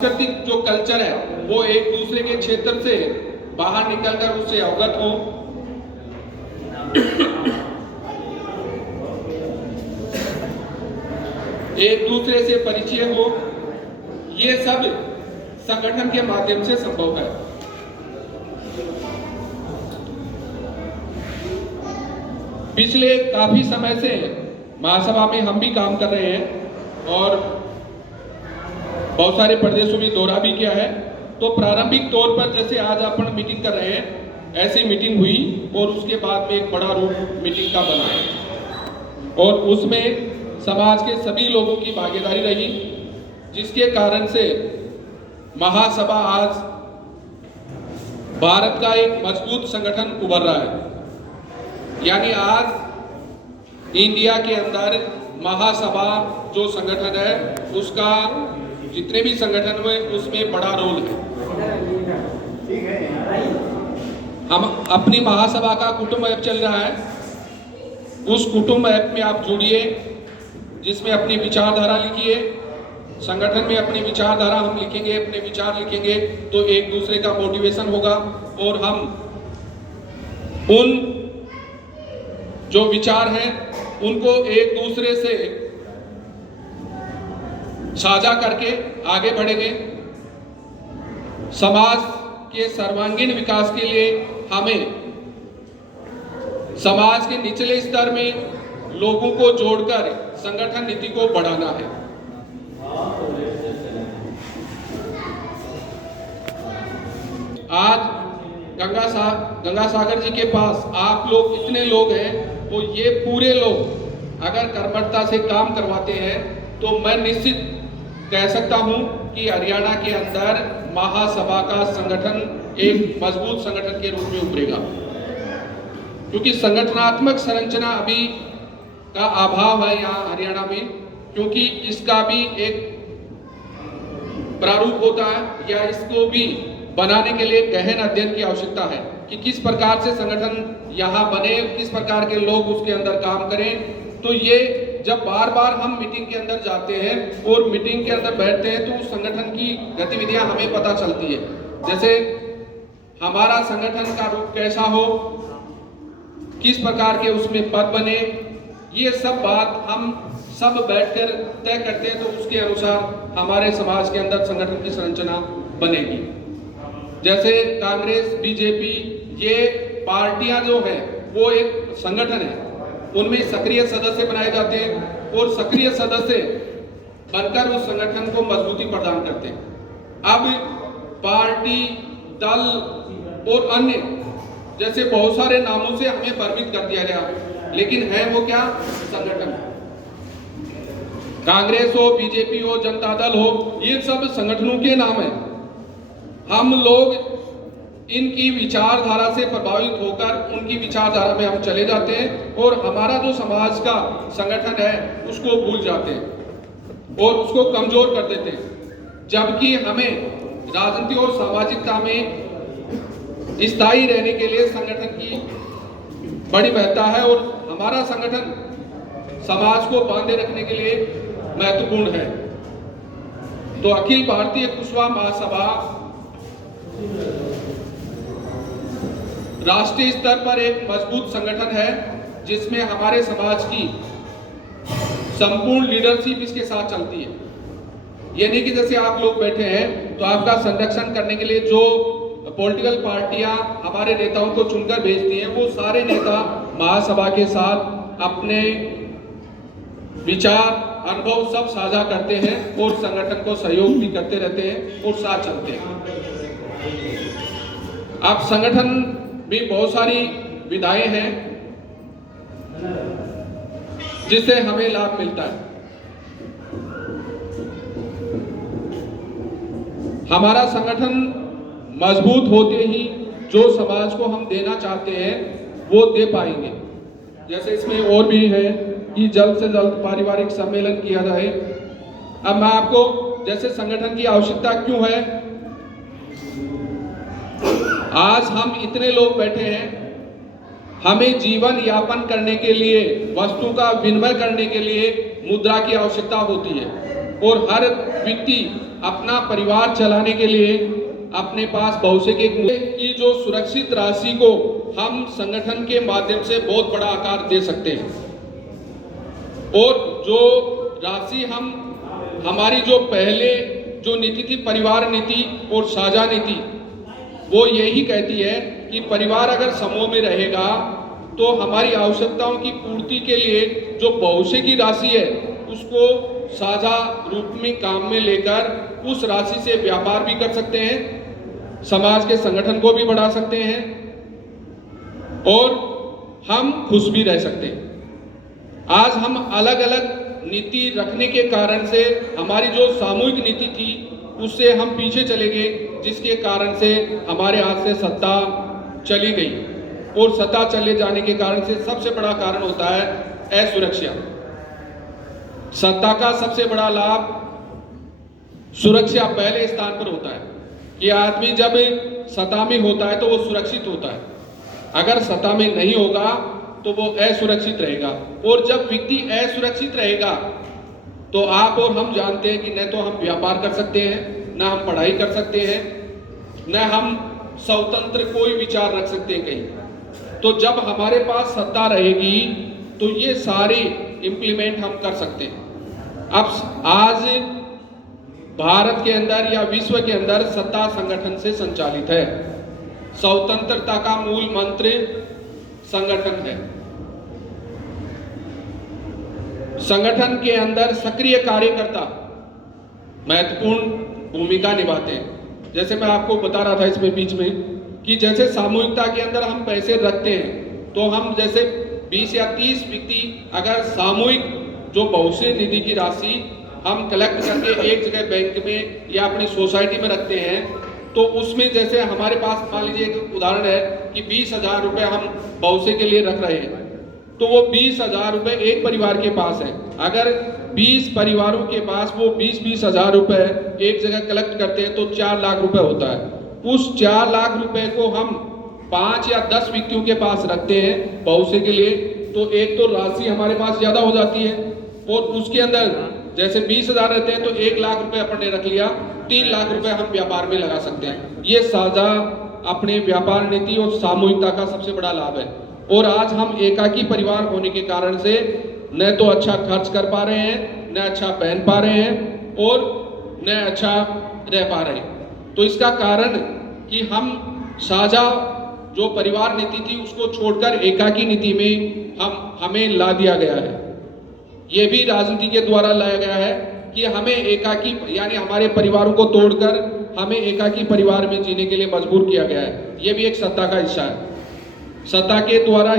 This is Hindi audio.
सांस्कृतिक जो कल्चर है वो एक दूसरे के क्षेत्र से बाहर निकलकर उससे अवगत हो, एक दूसरे से परिचय हो, ये सब संगठन के माध्यम से संभव है। पिछले काफी समय से महासभा में हम भी काम कर रहे हैं और बहुत सारे प्रदेशों में दौरा भी किया है। तो प्रारंभिक तौर पर जैसे आज अपन मीटिंग कर रहे हैं, ऐसी मीटिंग हुई और उसके बाद में एक बड़ा रूप मीटिंग का बना है और उसमें समाज के सभी लोगों की भागीदारी रही, जिसके कारण से महासभा आज भारत का एक मजबूत संगठन उभर रहा है। यानी आज इंडिया के अंदर महासभा जो संगठन है उसका जितने भी संगठन में उसमें बड़ा रोल है। हम अपनी महासभा का कुटुंब ऐप चल रहा है, उस कुटुंब ऐप में आप जुड़िए, जिसमें अपनी विचारधारा लिखिए। संगठन में अपनी विचारधारा हम लिखेंगे, अपने विचार लिखेंगे तो एक दूसरे का मोटिवेशन होगा और हम उन जो विचार हैं उनको एक दूसरे से साझा करके आगे बढ़ेंगे। समाज के सर्वांगीण विकास के लिए हमें समाज के निचले स्तर में लोगों को जोड़कर संगठन नीति को बढ़ाना है। आज गंगा सागर जी के पास आप लोग इतने लोग हैं, तो ये पूरे लोग अगर कर्मठता से काम करवाते हैं तो मैं निश्चित कह सकता हूं कि हरियाणा के अंदर महासभा का संगठन एक मजबूत संगठन के रूप में उभरेगा, क्योंकि संगठनात्मक संरचना अभी का अभाव है यहाँ हरियाणा में, क्योंकि इसका भी एक प्रारूप होता है या इसको भी बनाने के लिए गहन अध्ययन की आवश्यकता है कि किस प्रकार से संगठन यहाँ बने, किस प्रकार के लोग उसके अंदर काम करें। तो ये जब बार बार हम मीटिंग के अंदर जाते हैं और मीटिंग के अंदर बैठते हैं तो उस संगठन की गतिविधियां हमें पता चलती है। जैसे हमारा संगठन का रूप कैसा हो, किस प्रकार के उसमें पद बने, ये सब बात हम सब बैठकर तय करते हैं, तो उसके अनुसार हमारे समाज के अंदर संगठन की संरचना बनेगी। जैसे कांग्रेस, बीजेपी, ये पार्टियां जो हैं वो एक संगठन है, उनमें सक्रिय सदस्य बनाए जाते हैं और सक्रिय सदस्य बनकर उस संगठन को मजबूती प्रदान करते हैं। अब पार्टी, दल और अन्य जैसे बहुत सारे नामों से हमें भ्रमित कर दिया गया, लेकिन है वो क्या? संगठन। कांग्रेस हो, बीजेपी हो, जनता दल हो, ये सब संगठनों के नाम है। हम लोग इनकी विचारधारा से प्रभावित होकर उनकी विचारधारा में हम चले जाते हैं और हमारा जो समाज का संगठन है उसको भूल जाते हैं और उसको कमजोर कर देते हैं, जबकि हमें राजनीति और सामाजिकता में स्थायी रहने के लिए संगठन की बड़ी महत्ता है और हमारा संगठन समाज को बांधे रखने के लिए महत्वपूर्ण है। तो अखिल भारतीय कुशवाहा महासभा राष्ट्रीय स्तर पर एक मजबूत संगठन है, जिसमें हमारे समाज की संपूर्ण लीडरशिप इसके साथ चलती है। ये नहीं कि जैसे आप लोग बैठे हैं तो आपका संरक्षण करने के लिए जो पॉलिटिकल पार्टियां हमारे नेताओं को चुनकर भेजती हैं, वो सारे नेता महासभा के साथ अपने विचार, अनुभव सब साझा करते हैं और संगठन को सहयोग भी करते रहते हैं और साथ चलते हैं। अब संगठन में बहुत सारी विधाएं हैं जिससे हमें लाभ मिलता है। हमारा संगठन मजबूत होते ही जो समाज को हम देना चाहते हैं वो दे पाएंगे। जैसे इसमें और भी है कि जल्द से जल्द पारिवारिक सम्मेलन किया जाए। अब मैं आपको जैसे संगठन की आवश्यकता क्यों है, आज हम इतने लोग बैठे हैं, हमें जीवन यापन करने के लिए, वस्तु का विनिमय करने के लिए मुद्रा की आवश्यकता होती है। और हर व्यक्ति अपना परिवार चलाने के लिए अपने पास भविष्य के की जो सुरक्षित राशि को हम संगठन के माध्यम से बहुत बड़ा आकार दे सकते हैं। और जो राशि हम हमारी जो पहले जो नीति थी परिवार नीति और साझा नीति, वो यही कहती है कि परिवार अगर समूह में रहेगा तो हमारी आवश्यकताओं की पूर्ति के लिए जो भविष्य की राशि है उसको साझा रूप में काम में लेकर उस राशि से व्यापार भी कर सकते हैं, समाज के संगठन को भी बढ़ा सकते हैं और हम खुश भी रह सकते हैं। आज हम अलग अलग नीति रखने के कारण से हमारी जो सामूहिक नीति थी उससे हम पीछे चले गए, जिसके कारण से हमारे हाथ से सत्ता चली गई। और सत्ता चले जाने के कारण से सबसे बड़ा कारण होता है असुरक्षा। सत्ता का सबसे बड़ा लाभ सुरक्षा पहले स्थान पर होता है कि आदमी जब सत्ता में होता है तो वो सुरक्षित होता है, अगर सत्ता में नहीं होगा तो वो असुरक्षित रहेगा। और जब व्यक्ति असुरक्षित रहेगा तो आप और हम जानते हैं कि न तो हम व्यापार कर सकते हैं, न हम पढ़ाई कर सकते हैं, न हम स्वतंत्र कोई विचार रख सकते हैं कहीं। तो जब हमारे पास सत्ता रहेगी तो ये सारे इंप्लीमेंट हम कर सकते हैं। अब आज भारत के अंदर या विश्व के अंदर सत्ता संगठन से संचालित है। स्वतंत्रता का मूल मंत्र संगठन है। संगठन के अंदर सक्रिय कार्यकर्ता महत्वपूर्ण भूमिका निभाते हैं। जैसे मैं आपको बता रहा था इसमें बीच में कि जैसे सामूहिकता के अंदर हम पैसे रखते हैं तो हम जैसे 20 या 30 व्यक्ति अगर सामूहिक जो भविष्य निधि की राशि हम कलेक्ट करके एक जगह बैंक में या अपनी सोसाइटी में रखते हैं तो उसमें जैसे हमारे पास मान लीजिए एक उदाहरण है कि 20,000 रुपये हम भविष्य के लिए रख रहे हैं, तो वो 20,000 रुपये एक परिवार के पास है। अगर 20 परिवारों के पास वो 20,000 रुपये एक जगह कलेक्ट करते हैं तो 4 लाख रुपए होता है। उस 4 लाख रुपए को हम 5 या 10 व्यक्तियों के पास रखते हैं भविष्य के लिए, तो एक तो राशि हमारे पास ज्यादा हो जाती है और उसके अंदर जैसे 20,000 रहते हैं तो 1 लाख रुपए अपन ने रख लिया, 3 लाख रुपए हम व्यापार में लगा सकते हैं। ये साझा अपने व्यापार नीति और सामूहिकता का सबसे बड़ा लाभ है। और आज हम एकाकी परिवार होने के कारण से न तो अच्छा खर्च कर पा रहे हैं, न अच्छा पहन पा रहे हैं और न अच्छा रह पा रहे हैं। तो इसका कारण कि हम साझा जो परिवार नीति थी उसको छोड़कर एकाकी नीति में हमें ला दिया गया है। ये भी राजनीति के द्वारा लाया गया है कि हमें एकाकी यानी हमारे परिवारों को तोड़कर हमें एकाकी परिवार में जीने के लिए मजबूर किया गया है। ये भी एक सत्ता का हिस्सा है। सत्ता के द्वारा